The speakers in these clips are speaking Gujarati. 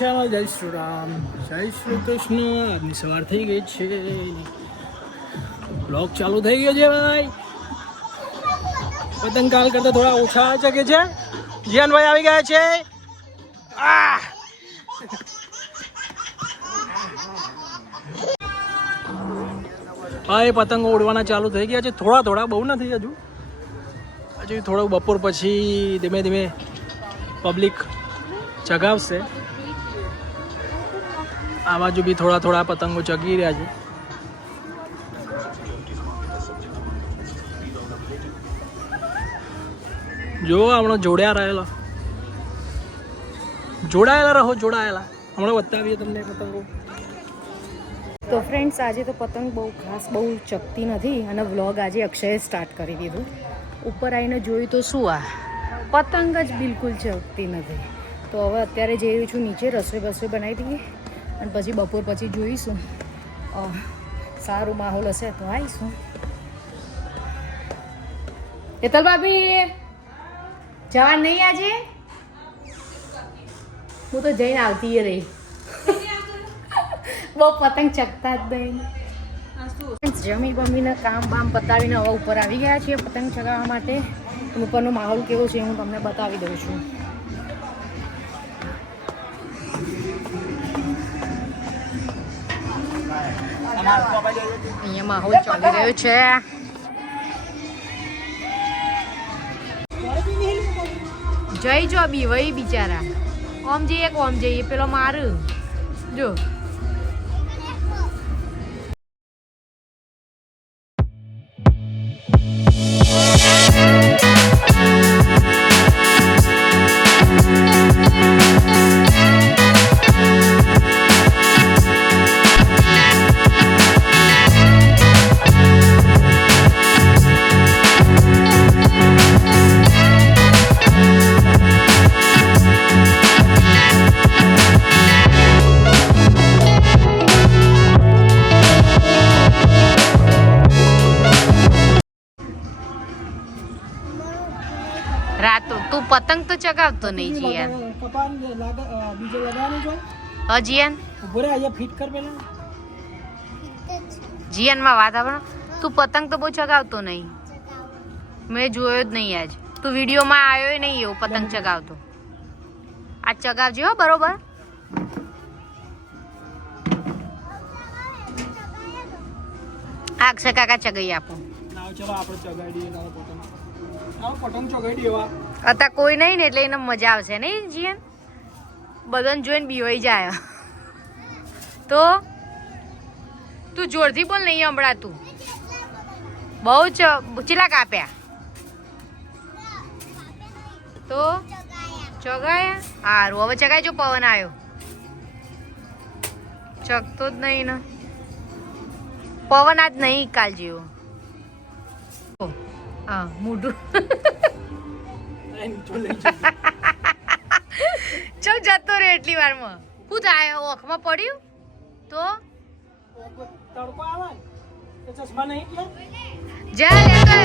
ચેનલ જય શ્રી રામ, જય શ્રી કૃષ્ણ. આજની સવાર થઈ ગઈ છે, બ્લોગ ચાલુ થઈ ગયો છે ભાઈ. પતંગ કાલ કરતા થોડા ઓછા આવી શકે છે. જીયાનભાઈ આવી ગયા છે. હા, એ પતંગો ઉડવાના ચાલુ થઈ ગયા છે. થોડા થોડા, બહુ નથી હજુ. થોડું બપોર પછી ધીમે ધીમે પબ્લિક ચગાવશે. આ બાજુ બી થોડા થોડા પતંગો ચગી રહ્યા છે. જો હમણાં જોડાયેલા રહો, જોડાયેલા. હમણાં બતાવીએ તમને પતંગો. તો ફ્રેન્ડ્સ, આજે તો પતંગ બહુ ખાસ બહુ ચગતી નથી અને વ્લોગ આજે અક્ષયે સ્ટાર્ટ કરી દીધું. ઉપર આવીને જોયું તો શું, આ પતંગ જ બિલકુલ ચગતી નથી. તો હવે અત્યારે જઈ રહી છું નીચે, રસોઈ બનાવી દઈએ અને પછી બપોર પછી જોઈશું. સારું માહોલ હશે તો આવીશું. હેતલ ભાભી જવા નહીં આજે? હું તો જઈને આવતી રહી. બહુ પતંગ ચગતા જ નહીં. જમી બમીને કામ બામ પતાવીને હવે ઉપર આવી ગયા છીએ પતંગ ચગાવવા માટે. ઉપરનો માહોલ કેવો છે હું તમને બતાવી દઉં છું. અહીંયા માહોલ ચાલી રહ્યો છે. જઈ જો બી વહી બિચારા ઓમ જઈએ ઓમ જઈએ, પેલો મારું જો. રાતો તું પતંગ તો ચગાવતો નહીં જીયાન. જીયાન જીયાનમાં વાત આવે. તું પતંગ તો બહુ ચગાવતો નહીં, મેં જોયો જ નહીં આજ. તું વિડીયોમાં આવ્યો નહીં એવો પતંગ ચગાવતો. આ ચગાવજો હો બરોબર. અક્ષય કાકા ચગાઈ આપો. અત્યારે કોઈ નહીં ને એટલે એને મજા આવશે નહીં જીયન? બધાને જોઈને બીવાઈ જાય. તો તું જોરથી બોલ, નહીં સંભળાતું. બહુ ચીલા કાપ્યા તો ચગાયા. સારું, હવે ચગાય જો પવન આવ્યો. ચગતો જ નહીં ને પવન, આજ નહીં કાલ જેવો. હા, મોઢું ચલ જતો રે એટલી વારમાં. શું થાય, ઓખમાં પડ્યું તો જા લેતો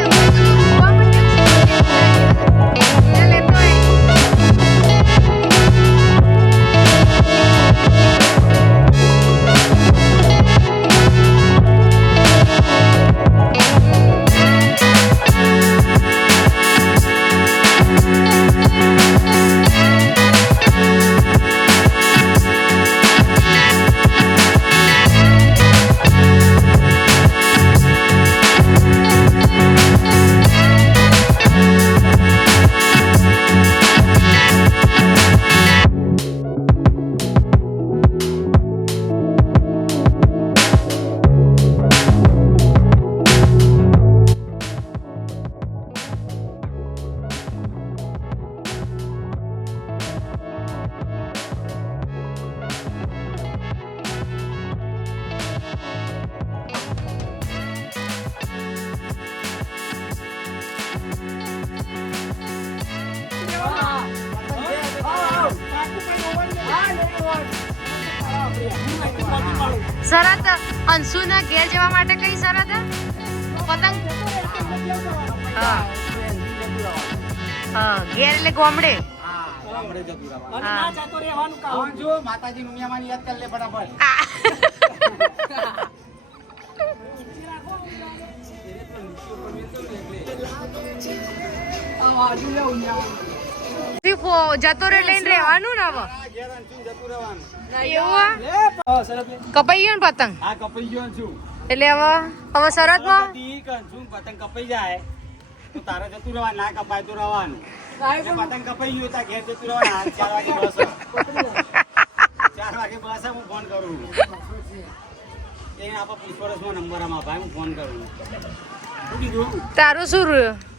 શરત અંશુના ઘેર જવા માટે કઈ શરત? પતંગ હા ઘેર એટલે ગોમડે. ગામડે જતું રહેવાનું. અને ના જતો રહેવાનું કામ. આમ જો માતાજી દુનિયામાં યાદ કરી લે ફટાફટ. જતો રે લઈને રહેવાનું ને હવે આ ઘેર અંચું જતું રહેવાનું. એવું કપાઈ ગયો ને પતંગ આ કપાઈ ગયો અંચું. એટલે હવે શરતમાં ઠીક અંચું પતંગ કપાઈ જાય તો તારે જતું રહેવાનું, ના કપાય તો રહેવાનું. અને પતંગ કપાઈ ગયું તાર ઘેર જતું રહેવાનું. 4 વાગે બસ 4 વાગે બસ હું ફોન કરું. એને આપણા પૂછપરછમાં નંબર આમાં ભાઈ હું ફોન કરું. શું કીધું?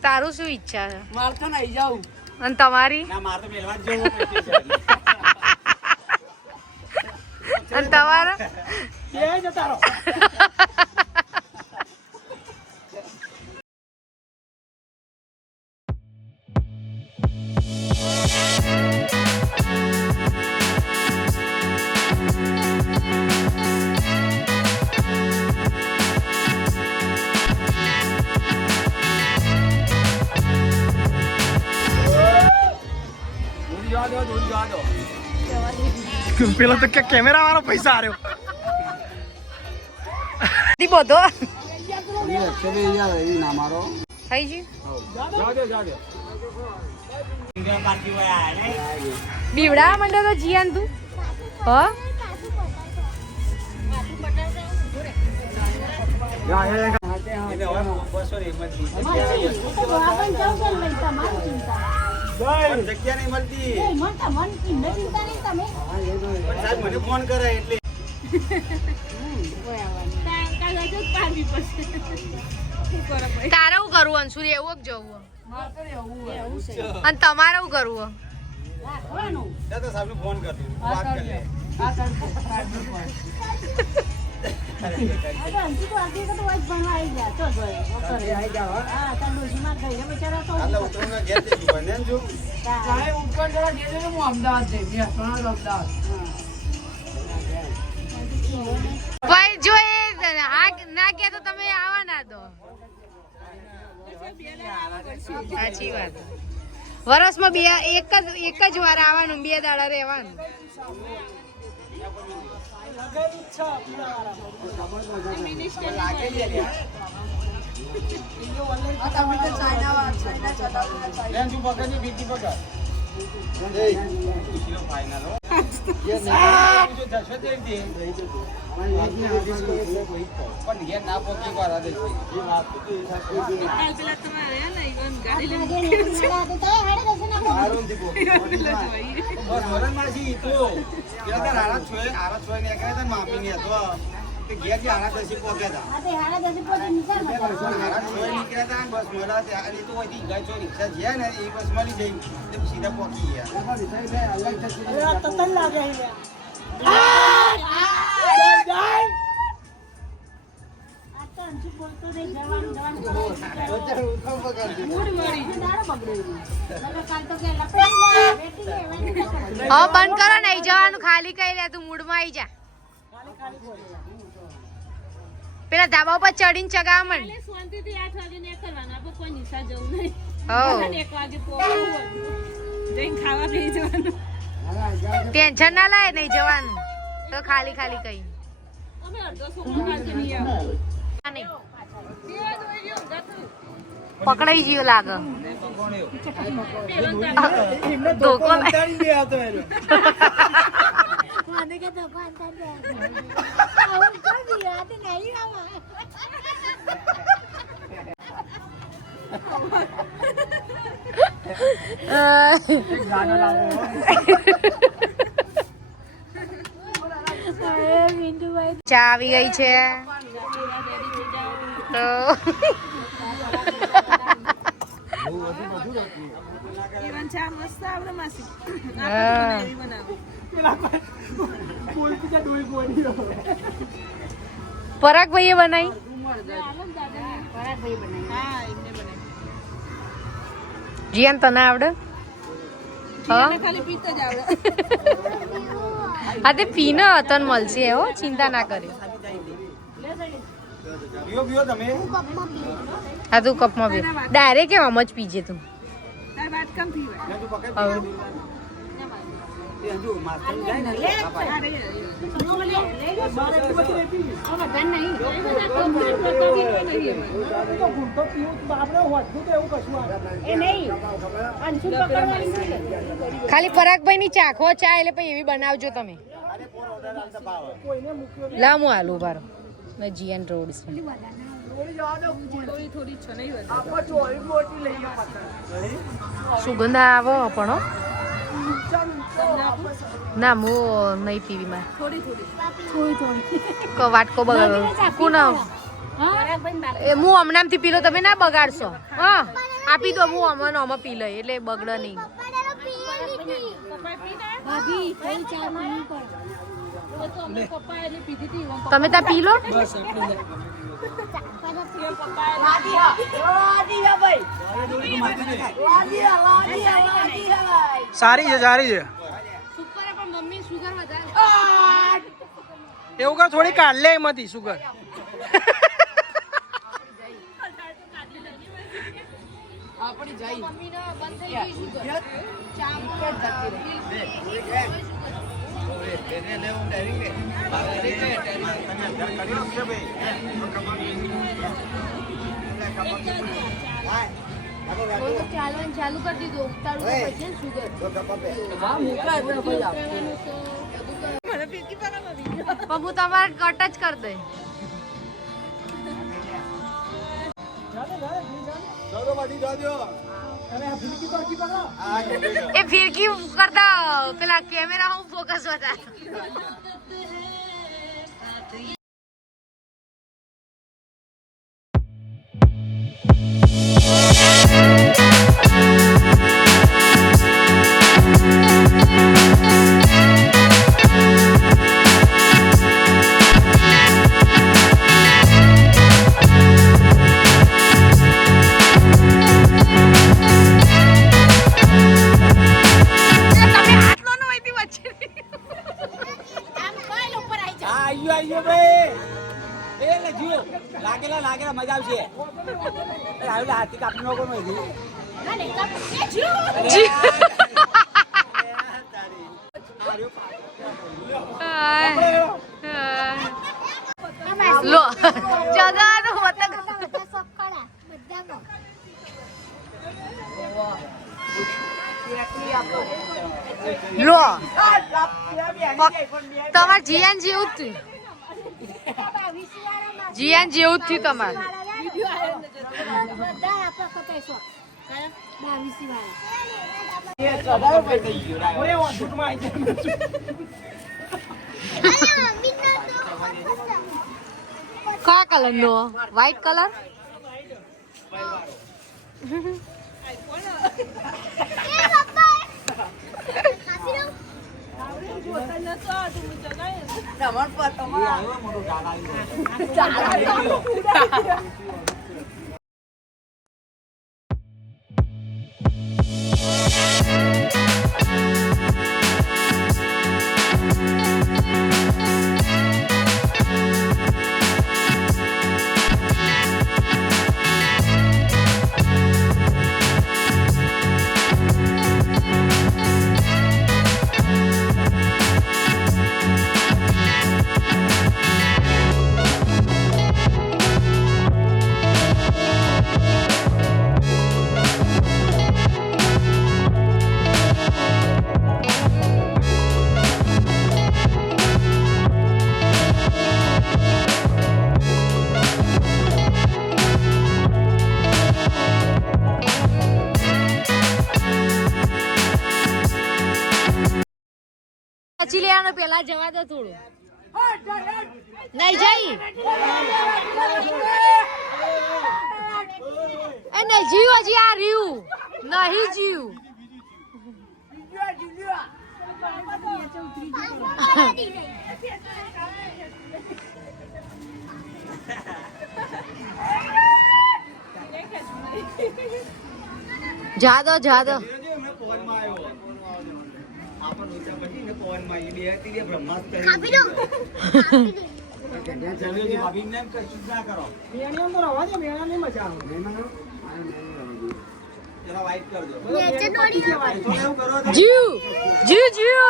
તારું શું ઈચ્છા છે મારતા નહીં જાઉં. અને તમારી ના મારે તો મેલવા જ જવું પડશે. અને તમારા ક્યાંય જતા રહો. પેલા તો કેમેરા વાળો પૈસા આવ્યો. બધો ના મારો થઈ ગયું બીવડા મંડો તો જીયાન તું હ જગ્યા નહીં મળતી. સાહેબ મને ફોન કરે એટલે તારે શું કરવું અંશુરી એવું જ જવું અને તમારે શું કરવું તો સાહેબ ફોન કરતું વાત કરી લે. આટલા ઉતરવા ઘેર જઈશું બંને જો. ભાઈ જો એ હા ના કે તો તમે આવવાના તો સાચી વાત વર્ષમાં એક જ વાર આવવાનું 2 દાડા રહેવાનું સીધા પોકી બંધ કરો નહીં જવાનું ખાલી કઈ લે તું મૂડમાં આવી જા પેલા ધાબા ઉપર ચડીને ચગા મંડ શાંતિથી 8 વાગે નીકળવાનું આપણે કોઈ નિશા જવું નહીં હો 1 વાગે પહોંચવું જઈને ખાવા બેસી જવાનું ટેન્શન ના લાય નહીં જવાનું તો ખાલી ખાલી કઈ અમે અડધો છોકરો પાસે નહીં આવે પકડાઈ ગયો લાગે ધોકો ચા આવી ગઈ છે તો ઈવન ચા મસ્ત આવડે માસી હા. એવી બનાવે પરાગ ભાઈએ બનાવી હા એમને બનાવી જીયાન તને આવડે હા એને ખાલી પીતા જ આવડે હા તે પીને તને મળશે હો ચિંતા ના કરે તમે હા તું કપમાં પી ડાયરેક્ટ કેમ આમ જ પીજે તું તાર વાત કમ પીવાય હવે તે હજુ માસ્ટર જાય ને એટલે કપાય. ખાલી પરાગભાઈ ની ચાખો ચા એટલે પછી એવી બનાવજો તમે. અરે પોર ઓર્ડર આલતા ભાવ. લાવ હું આલુ બારો જીએન રોડ છે. સુગંધ આવો પણ હો. ના હું નહીં પીવી માં વાટકો બગાડો કોણ એ હું હમણાં થી પી લો તમે ના બગાડશો. હા આપી દો હું હમણાં આમાં પી લઈ એટલે બગડે નહીં. તમે ત્યાં પી લો. સારી છે સારી છે. એવું કર થોડી કાઢ લે એમાંથી સુગર. ચાલુ કરી દીધું હું તમારે કટ જ કરી દે. એ ફિરકી કરતા પેલા કેમેરા હું ફોકસ હતા. લાગેલા મજા આવશે. હાથી કાપી નો કોણ લો જગાનું લો તમારે જીયાન જેવું જ જીયાન જેવું જ થયું તમારે. કયા કલર નો? White colour. પછી લેવાનો પેલા જવા દો થોડું. નહીં જઈ એ નહીં જીવ હજી આ રહ્યું નહીં જીવ. જાદો જાદો જરા white કર દો. નીચે દોડી દો. તો એવું કરો તો જીવ જીવ જીવ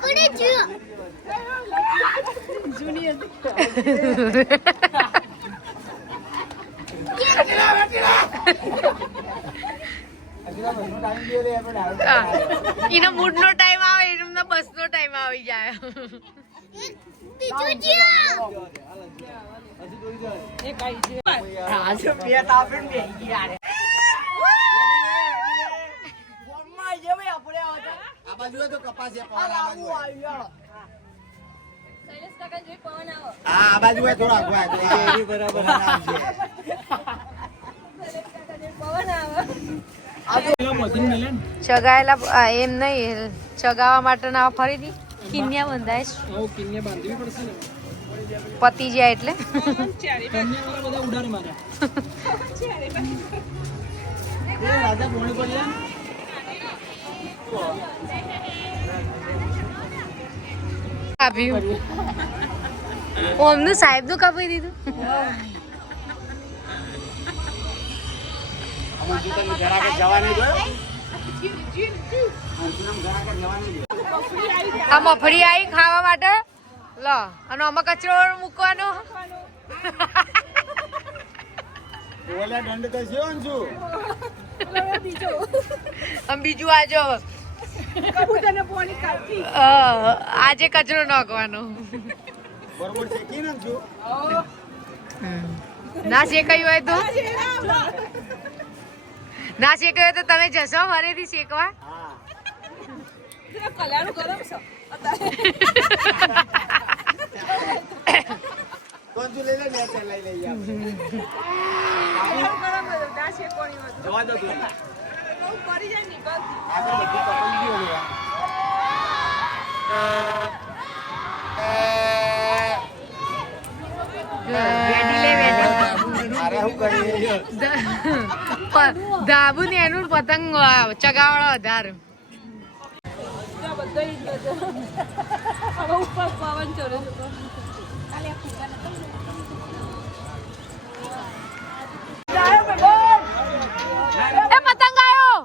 કોને જીવ એનો મૂડ નો ટાઈમ આવે એનો બસ નો ટાઈમ આવી જાય બીજું જીવ આ બાજુ હોય તો કપાસ છે, પવન આ બાજુ હોય. હા, આ બાજુ હોય થોડો આગળ હોય તો એ બરાબર નામ છે. ચગાયેલા એમ નહીં ચગાવવા માટેના ફરીથી કિન્યા બંધાય છે. કિન્ને બાંધવી પડશે ને. પતી જાય એટલે કન્યાવાળા બધા ઉડાડે મારે. એ રાજા પોણી પર લે. કાપ્યું ઓમનું સાહેબ નું કાપી દીધું. અમન તું તને ઘરાકે જવા નહીં દો. અંશુરામ ઘરાકે જવા નહીં દો. આ મફળી આવી ખાવા માટે લો અને આમાં કચરો મૂકવાનો. ઓલા દંડ તો છે અંશુ. આમ બીજું આજો આજે કચરો નાખવાનો. બરોબર છે કે અંશુ. ના શેકાયું હોય તો ના શેકાયું હોય તો તમે જશો ફરીથી શેકવા. હા. તો અંશુ લઈ લે ને ચાલ લઈ લઈ આવ. જવા દો તું. આગળ બધું કપાઈ ગયું હવે. અરે હું કરી ધાબુ ને એનું પતંગ ચગાવડો વધારે. ઉપર પવન ચડે છે. એ પતંગ આવ્યો.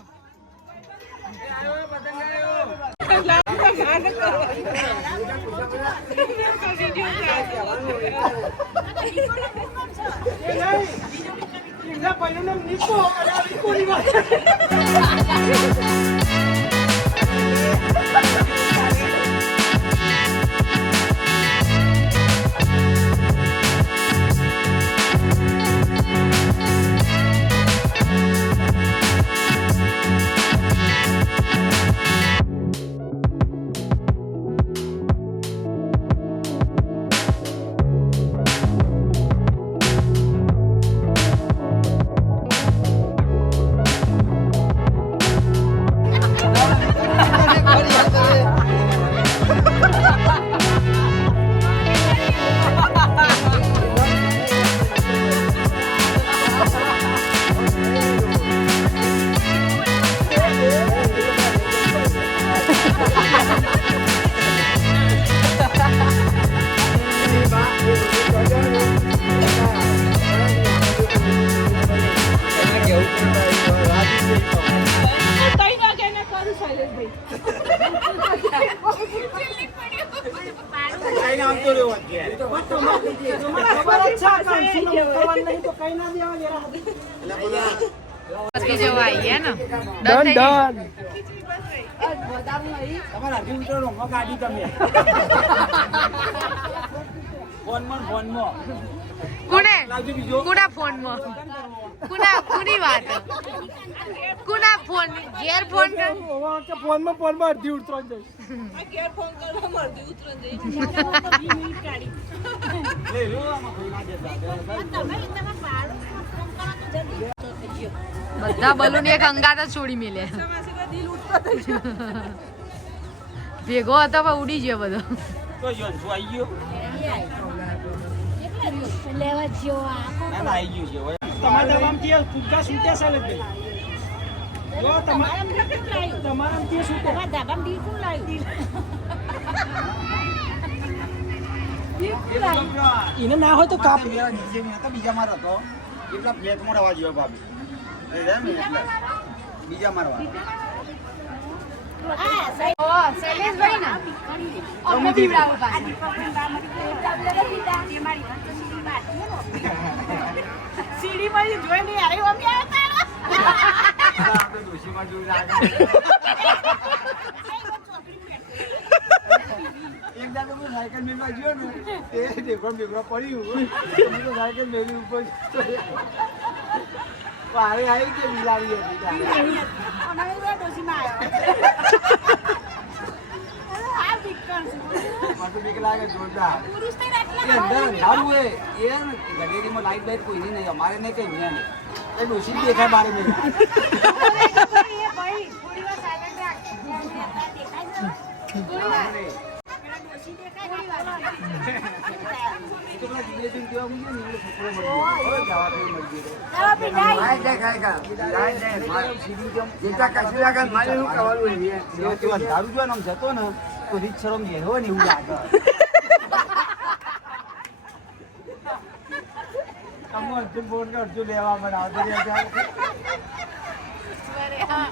કુના ફોનમાં કુની વાત કુના ફોન ઘેર ફોન ફોનમાં અડધી ઉતરો જાય. બધા બલૂન એક અંગાત જ છોડી મેલે. ભેગો હતો પણ ઉડી ગયો બધો. તમારા દબામથી ફુગ્ગા છૂટ્યા છે ને ભાઈ. જો તમારાથી છૂટે. એને ના હોય તો કાપ. મેરા નીચે નહીં હતો, બીજા માર હતો એટલા ફ્લેટમાં રવા જેવા ભાભી એ રહ્યા ને એટલે બીજા મારવા શૈલેષભાઈ ના અમને બીવડાવો પાછા. સીડી માં જોઈ નહીં આવ્યો અમે આવ્યા આપણે ડોશીમાં જોઈ લાગે એક દાડો હું સાયકલ મેળવા ગયો ને તે ઢેકણ બેકડો પડ્યું હું તો સાયકલ મેળવી ઉપર પારે આવી કે બિલાડી હતી ત્યારે. અમારે બે ડોશીમાં આવ્યો આ બીકણ મને તો બીક લાગે જોરદાર પુરુષ થઈ એ અંદર અંધારું હોય એ ગલેરીમાં લાઈટ બાઈટ કોઈની નહીં અમારે નહીં કઈ મેં નહીં એ ડોશી જ દેખાય બારે મેં ભાઈ થોડી વાર સાયલેન્ટ રાખ દેખાય છે થોડી વાર પેલા ડોશી દેખાય તો પેલા જીલેબી કેવા મૂક્યો ને એટલે છોકરો મળી ગયો હવે જવાથી મળી ગયો ના બિનાઈ દારૂ જો આમ જતો ને તો રીત શરમ ઘેરો ને એવું લાગે તમે અર્જુન બોલ કે અર્જુન લેવા બનાવતો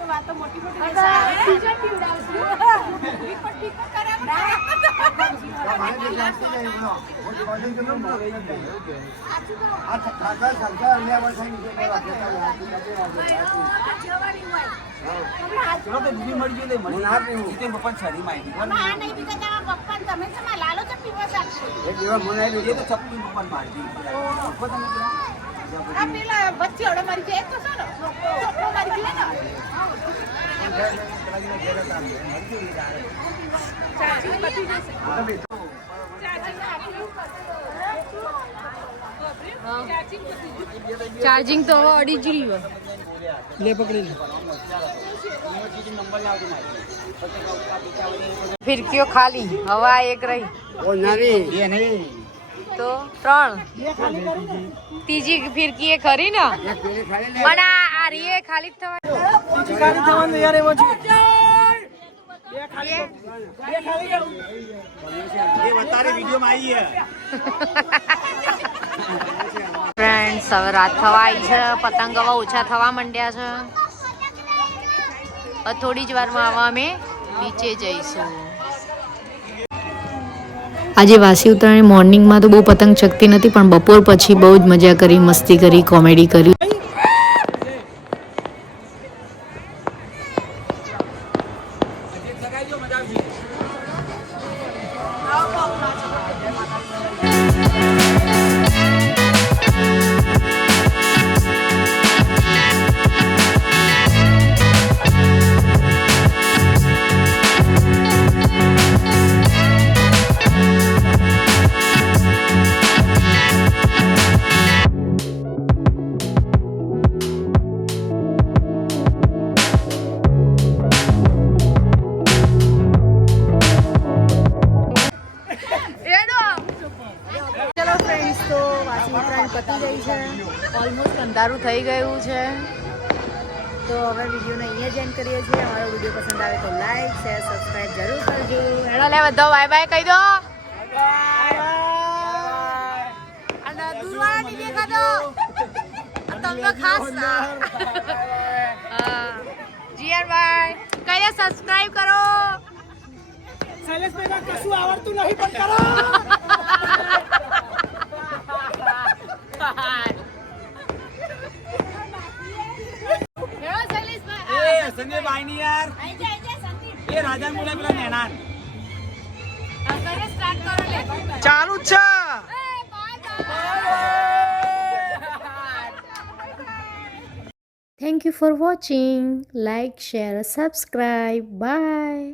વાતો મોટી મોટી બીજા પીવડાવશું ચલો તો બીજી મળી ગઈ મળી ના પીવું તે પપ્પા છડી મારી આ નહીં બીજા તારા પપ્પા તમે છે લાલો છે પીવા સાચો એ જેવા મને એ તો ચપ્પી પપ્પા મારી આ પેલા વચ્ચે ઓડો મારી છે તો સારો છોકરો મારી છે ને ચાર્જિંગ તો હવે અડી જ રહ્યું. લે પકડી લે. ફિરકીઓ ખાલી, હવા એક રહી તો 3. ત્રીજી ફિરકી એ ખરી ને પણ આ રીએ ખાલી જ થવાની. બીજી ખાલી થવાનું યાર એમાં છે. એ વધારે વિડીયોમાં આવી છે ફ્રેન્ડ્સ હવે રાત થવા આવી છે, પતંગ હવે ઓછા થવા માંડ્યા છે. હવે થોડી જ વારમાં આવા અમે નીચે જઈશું. આજે વાસી ઉત્તરાયણ મોર્નિંગમાં તો બહુ પતંગ ચગતી નથી, પણ બપોર પછી બહુ જ મજા કરી, મસ્તી કરી, કોમેડી કરી. ચલો ફ્રેન્ડ્સ, તો વાસી ઉત્તરાયણ પતી ગઈ છે, ઓલમોસ્ટ અંધારું થઈ ગયું છે. તો હવે વિડીયોને અહીંયા જ એન્ડ કરીએ છીએ. અમારો વિડીયો પસંદ આવે તો લાઈક, શેર, સબસ્ક્રાઈબ જરૂર કરજો. હેડો લે બધા બાય બાય કહી દો. અને દૂરવાળા નહીં દેખાતો તમને ખાસ જીઆર બાય કહી દે, સબસ્ક્રાઈબ કરો. શૈલેષભાઈ કશું આવડતું નહીં પણ કરો. સંજય ભાઈ ની યાર એ રાજા બોલે પેલા નેનાન ચાલુ જ છે. Thank you for watching. Like, share, subscribe. Bye.